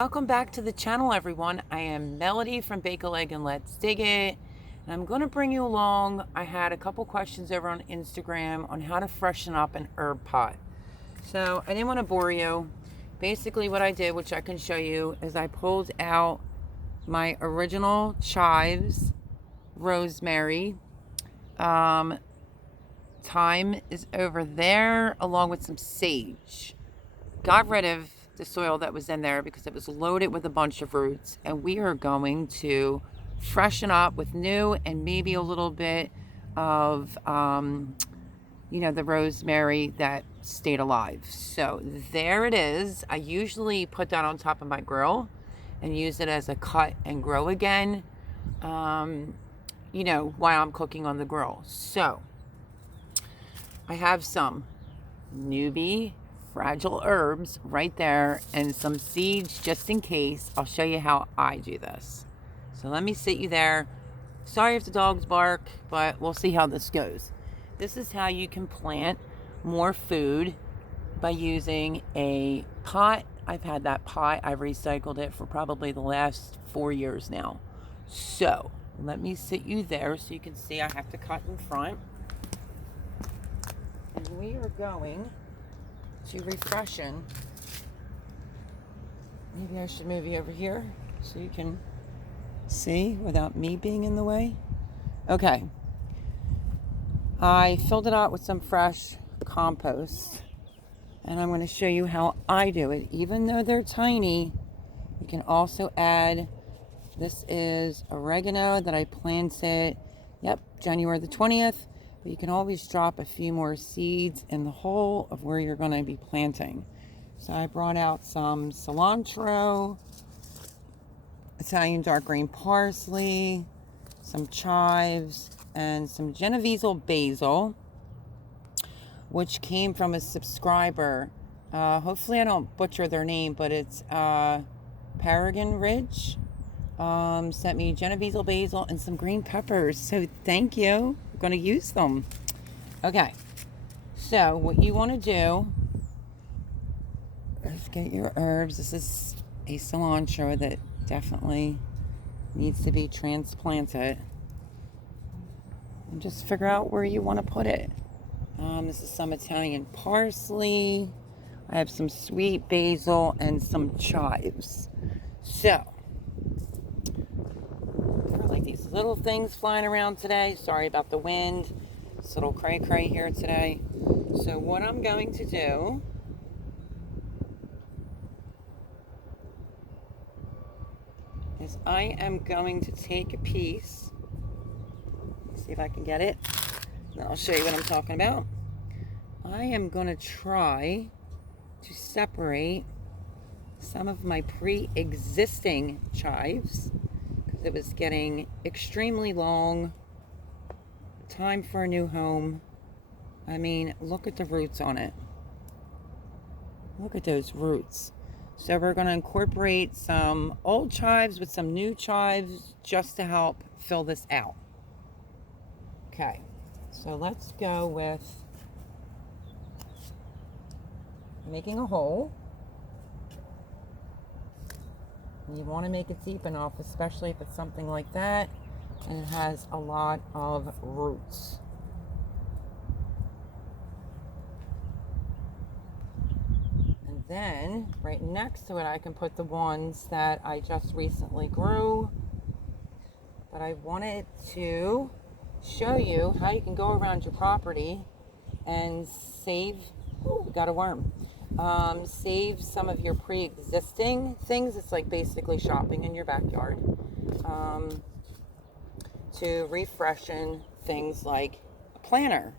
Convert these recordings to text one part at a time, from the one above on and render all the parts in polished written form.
Welcome back to the channel, everyone. I am Melody from Bake a Leg and Let's Dig It. And I'm going to bring you along. I had a couple questions over on Instagram on how to freshen up an herb pot. So I didn't want to bore you. Basically what I did, which I can show you, is I pulled out my original chives, rosemary, thyme is over there, along with some sage. Got rid of the soil that was in there because it was loaded with a bunch of roots, and we are going to freshen up with new and maybe a little bit of the rosemary that stayed alive. So there it is. I usually put that on top of my grill and use it as a cut and grow again while I'm cooking on the grill. So I have some newbie fragile herbs right there and some seeds just in case. I'll show you how I do this. So let me sit you there. Sorry if the dogs bark, but we'll see how this goes. This is how you can plant more food by using a pot. I've had that pot. I've recycled it for probably the last 4 years now. So let me sit you there so you can see I have to cut in front. And we are going to refreshen. Maybe I should move you over here so you can see without me being in the way. Okay. I filled it out with some fresh compost, and I'm going to show you how I do it. Even though they're tiny, you can also add, this is oregano that I planted, January the 20th. But you can always drop a few more seeds in the hole of where you're going to be planting. So I brought out some cilantro, Italian dark green parsley, some chives, and some Genovese basil, which came from a subscriber. Hopefully I don't butcher their name, but it's Paragon Ridge. Sent me Genovese basil and some green peppers. So thank you. I'm going to use them. Okay. So what you want to do is get your herbs. This is a cilantro that definitely needs to be transplanted. And just figure out where you want to put it. This is some Italian parsley. I have some sweet basil and some chives. So these little things flying around today. Sorry about the wind. It's a little cray here today. So what I'm going to do is I am going to take a piece. Let's see if I can get it. And I'll show you what I'm talking about. I am going to try to separate some of my pre-existing chives. It was getting extremely long. Time for a new home. I mean, look at the roots on it. Look at those roots. So we're going to incorporate some old chives with some new chives just to help fill this out. Okay, so let's go with making a hole. You want to make it deep enough, especially if it's something like that and it has a lot of roots. And then right next to it, I can put the ones that I just recently grew. But I wanted to show you how you can go around your property and save, we got a worm. Save some of your pre-existing things. It's like basically shopping in your backyard, to refreshen things like a planter.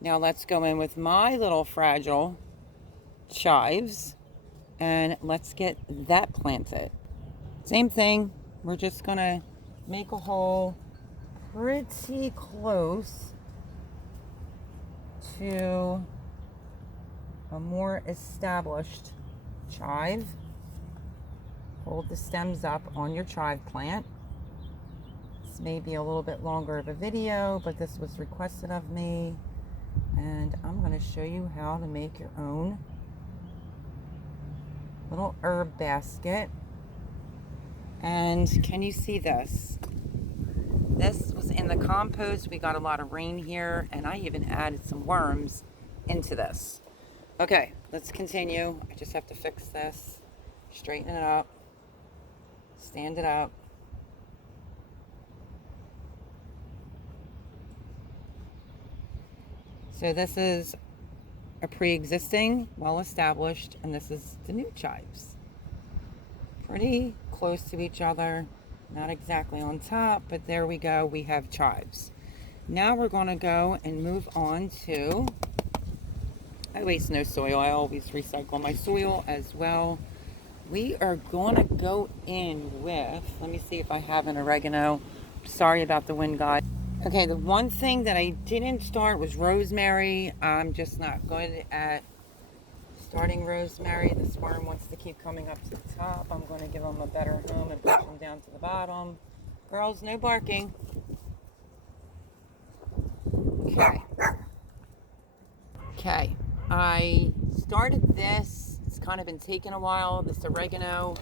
Now let's go in with my little fragile chives and let's get that planted. Same thing. We're just gonna make a hole pretty close to a more established chive. Hold the stems up on your chive plant. This may be a little bit longer of a video, but this was requested of me, and I'm going to show you how to make your own little herb basket And can you see this? This was in the compost. We got a lot of rain here, and I even added some worms into this. Okay, let's continue. I just have to fix this, straighten it up, stand it up. So this is a pre-existing, well-established, and this is the new chives. Pretty close to each other, not exactly on top, but there we go, we have chives. Now we're going to go and move on to, I waste no soil, I always recycle my soil as well. We are going to go in with, let me see if I have an oregano. Sorry about the wind, guys. Okay, the one thing that I didn't start was rosemary. I'm just not good at starting rosemary. This worm wants to keep coming up to the top. I'm going to give them a better home and push them down to the bottom. Girls, no barking. Okay. Okay, I started this. It's kind of been taking a while, this oregano.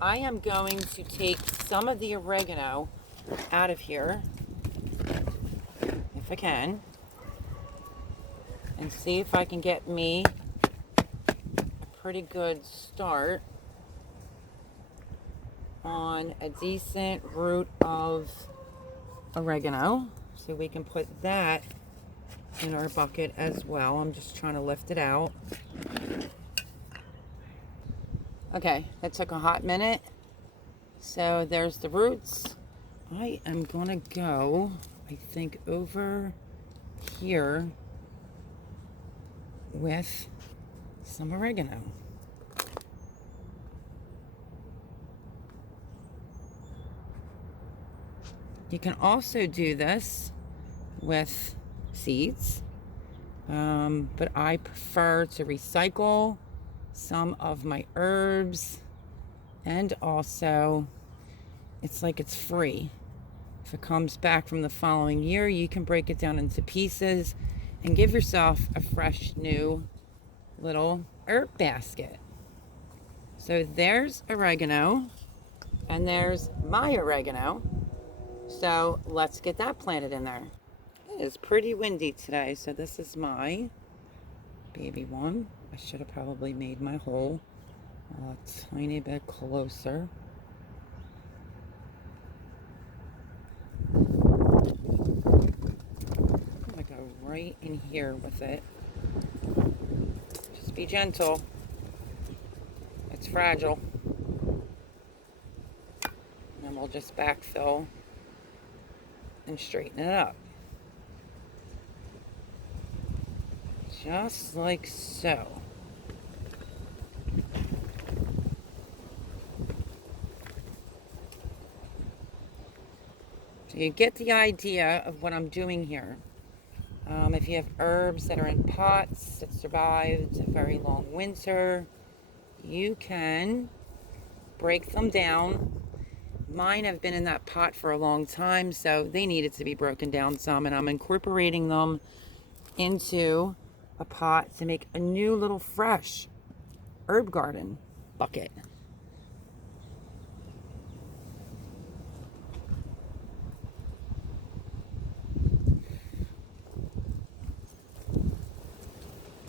I am going to take some of the oregano out of here, if I can, and see if I can get me a pretty good start on a decent root of oregano. So we can put that in our bucket as well. I'm just trying to lift it out. Okay, that took a hot minute. So there's the roots. I am gonna go, I think, over here with some oregano. You can also do this with seeds, but I prefer to recycle some of my herbs, and also it's like it's free. If it comes back from the following year, you can break it down into pieces and give yourself a fresh new little herb basket. So there's oregano, and there's my oregano. So let's get that planted in there. It is pretty windy today, so this is my baby one. I should have probably made my hole a tiny bit closer. I'm gonna go right in here with it. Just be gentle. It's fragile. And then we'll just backfill and straighten it up. Just like so. So you get the idea of what I'm doing here. If you have herbs that are in pots that survived a very long winter, you can break them down. Mine have been in that pot for a long time, so they needed to be broken down some, and I'm incorporating them into a pot to make a new little fresh herb garden bucket.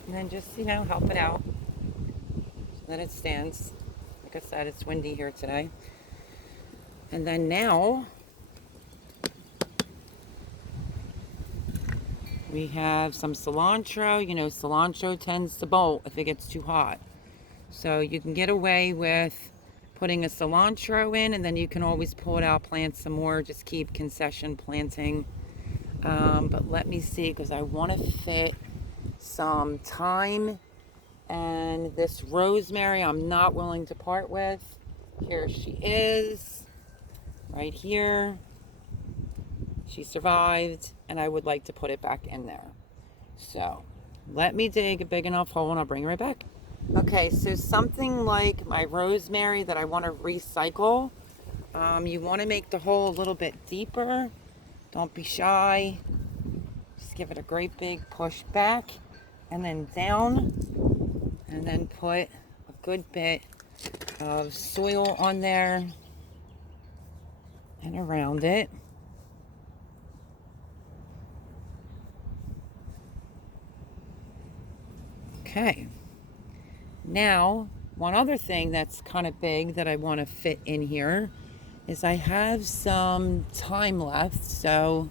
And then just, help it out so that it stands. Like I said, it's windy here today. And then now we have some cilantro. Cilantro tends to bolt if it gets too hot. So you can get away with putting a cilantro in, and then you can always pull it out, plant some more, just keep concession planting. But let me see, because I want to fit some thyme and this rosemary I'm not willing to part with. Here she is, right here. She survived, and I would like to put it back in there. So let me dig a big enough hole and I'll bring it right back. Okay, so something like my rosemary that I want to recycle, you want to make the hole a little bit deeper. Don't be shy. Just give it a great big push back and then down, and then put a good bit of soil on there. and around it. Okay. Now, one other thing that's kind of big that I want to fit in here is I have some thyme left, so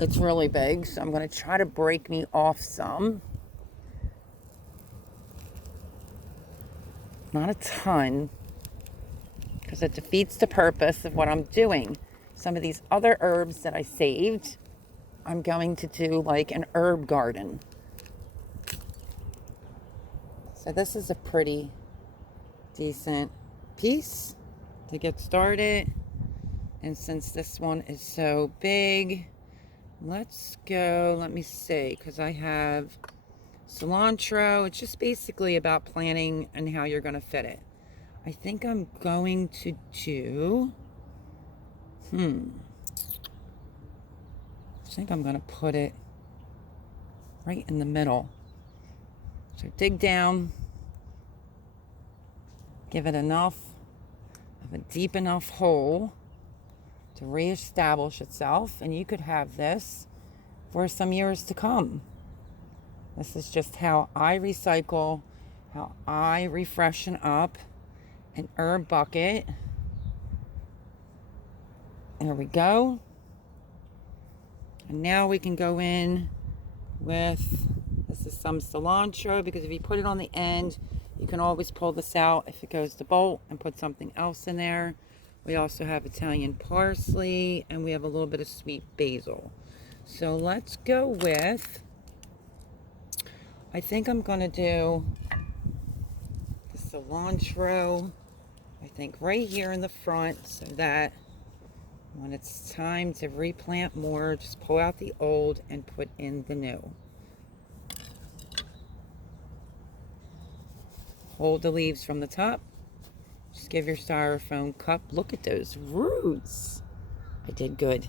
it's really big. So I'm going to try to break me off some. Not a ton, because it defeats the purpose of what I'm doing. Some of these other herbs that I saved, I'm going to do like an herb garden. So this is a pretty decent piece to get started. And since this one is so big, let's go, let me see, because I have cilantro. It's just basically about planning and how you're going to fit it. I think I'm going to do, I think I'm going to put it right in the middle. So dig down, give it enough of a deep enough hole to reestablish itself, and you could have this for some years to come. This is just how I recycle, how I refreshen up an herb bucket. There we go. And now we can go in with, this is some cilantro, because if you put it on the end, you can always pull this out if it goes to bolt and put something else in there. We also have Italian parsley, and we have a little bit of sweet basil. So let's go with, I think I'm going to do the cilantro, I think right here in the front, so that when it's time to replant more, just pull out the old and put in the new. Hold the leaves from the top. Just give your styrofoam cup. Look at those roots. I did good.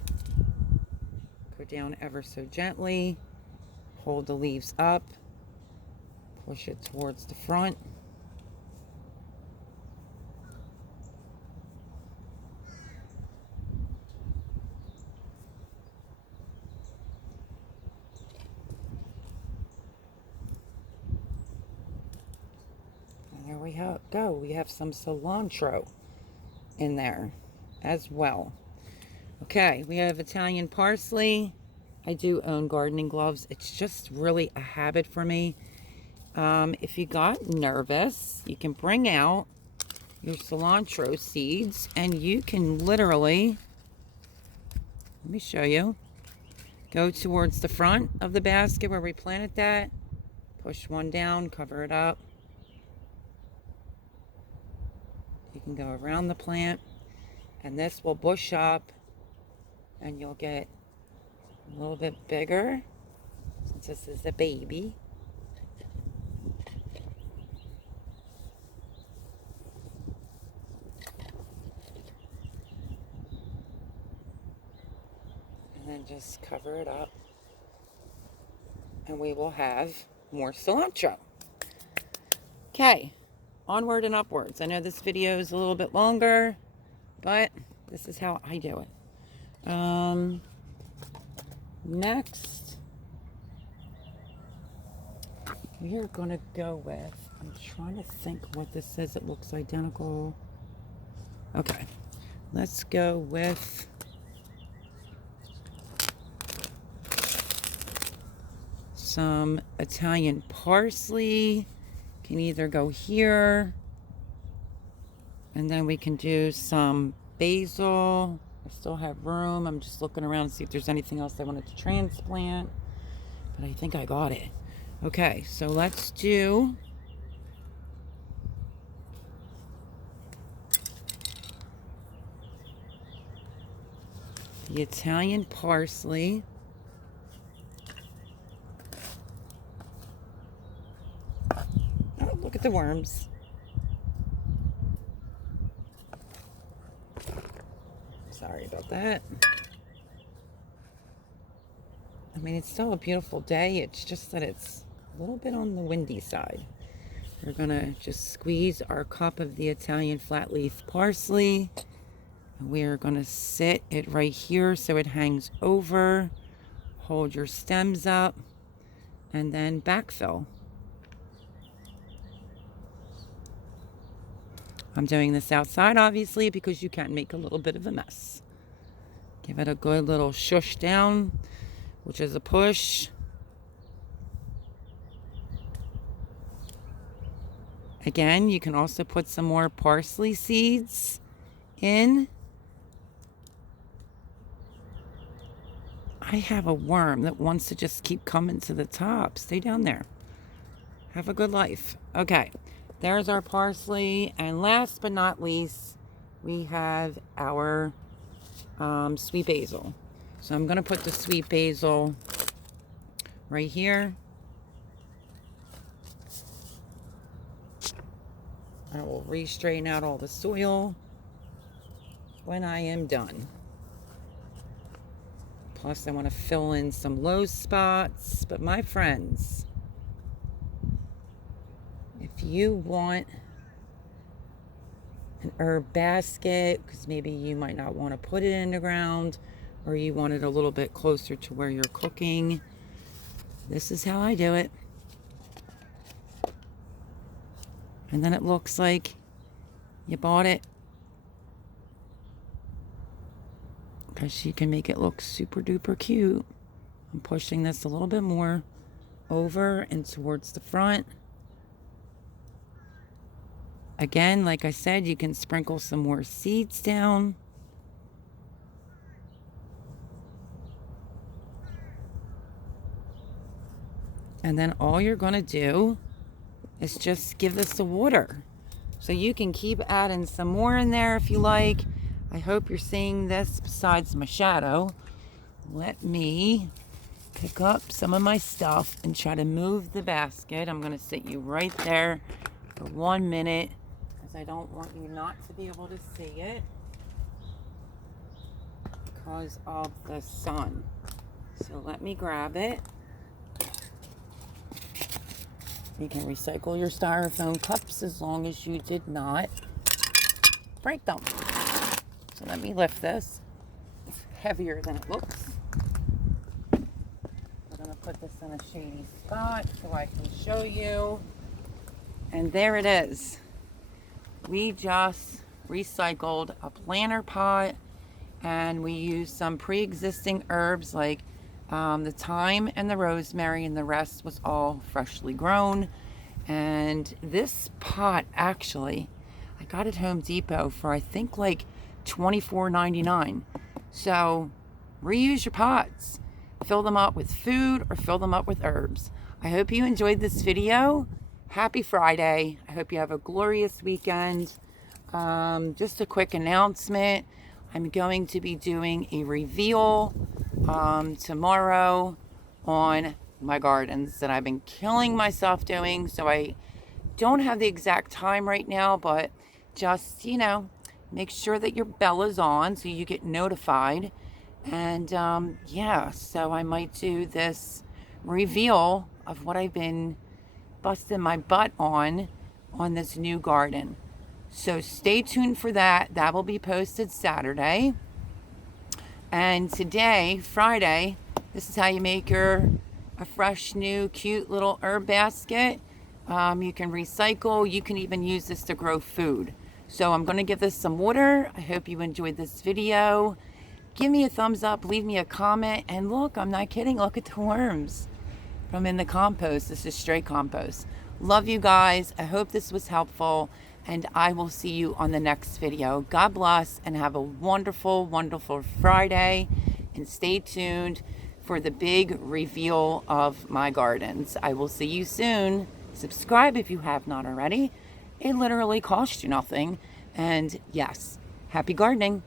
Go down ever so gently. Hold the leaves up. Push it towards the front. And there we go. We have some cilantro in there as well. Okay, we have Italian parsley. I do own gardening gloves. It's just really a habit for me. If you got nervous, you can bring out your cilantro seeds and you can literally, let me show you, go towards the front of the basket where we planted that, push one down, cover it up. You can go around the plant, and this will bush up, and you'll get a little bit bigger since this is a baby. And then just cover it up, and we will have more cilantro. Okay, onward and upwards. I know this video is a little bit longer, but this is how I do it. Next, we are going to go with, I'm trying to think what this says. It looks identical. Okay, let's go with some Italian parsley. Can either go here, and then we can do some basil. I still have room. I'm just looking around to see if there's anything else I wanted to transplant, but I think I got it. Okay, so let's do the Italian parsley. Oh, look at the worms. Sorry about that. I mean, it's still a beautiful day. It's just that it's a little bit on the windy side. We're gonna just squeeze our cup of the Italian flat leaf parsley, We're going to sit it right here so it hangs over. Hold your stems up and then backfill. I'm doing this outside, obviously, because you can make a little bit of a mess. Give it a good little shush down, which is a push. Again, you can also put some more parsley seeds in. I have a worm that wants to just keep coming to the top. Stay down there. Have a good life. Okay. There's our parsley, and last but not least, we have our sweet basil. So I'm going to put the sweet basil right here. I will re-straighten out all the soil when I am done. Plus, I want to fill in some low spots. But my friends, if you want an herb basket, because maybe you might not want to put it in the ground, or you want it a little bit closer to where you're cooking, this is how I do it. And then it looks like you bought it, because you can make it look super duper cute. I'm pushing this a little bit more over and towards the front. Again, like I said, you can sprinkle some more seeds down. And then all you're going to do is just give this a water. So you can keep adding some more in there if you like. I hope you're seeing this besides my shadow. Let me pick up some of my stuff and try to move the basket. I'm going to sit you right there for 1 minute, because I don't want you not to be able to see it because of the sun. So let me grab it. You can recycle your styrofoam cups as long as you did not break them. So let me lift this. It's heavier than it looks. We're going to put this in a shady spot so I can show you. And there it is. We just recycled a planter pot, and we used some pre-existing herbs like the thyme and the rosemary, and the rest was all freshly grown. And this pot, actually, I got at Home Depot for I think like $24.99. So reuse your pots. Fill them up with food or fill them up with herbs. I hope you enjoyed this video. Happy Friday. I hope you have a glorious weekend. Just a quick announcement. I'm going to be doing a reveal tomorrow on my gardens that I've been killing myself doing. So I don't have the exact time right now, but just, make sure that your bell is on so you get notified. And yeah, so I might do this reveal of what I've been busting my butt on this new garden. So stay tuned for that. That will be posted Saturday. And today, Friday, this is how you make a fresh, new, cute little herb basket. You can recycle. You can even use this to grow food. So I'm going to give this some water. I hope you enjoyed this video. Give me a thumbs up. Leave me a comment. And look, I'm not kidding. Look at the worms from in the compost. This is stray compost. Love you guys. I hope this was helpful. And I will see you on the next video. God bless and have a wonderful, wonderful Friday. And stay tuned for the big reveal of my gardens. I will see you soon. Subscribe if you have not already. It literally costs you nothing. And yes, happy gardening.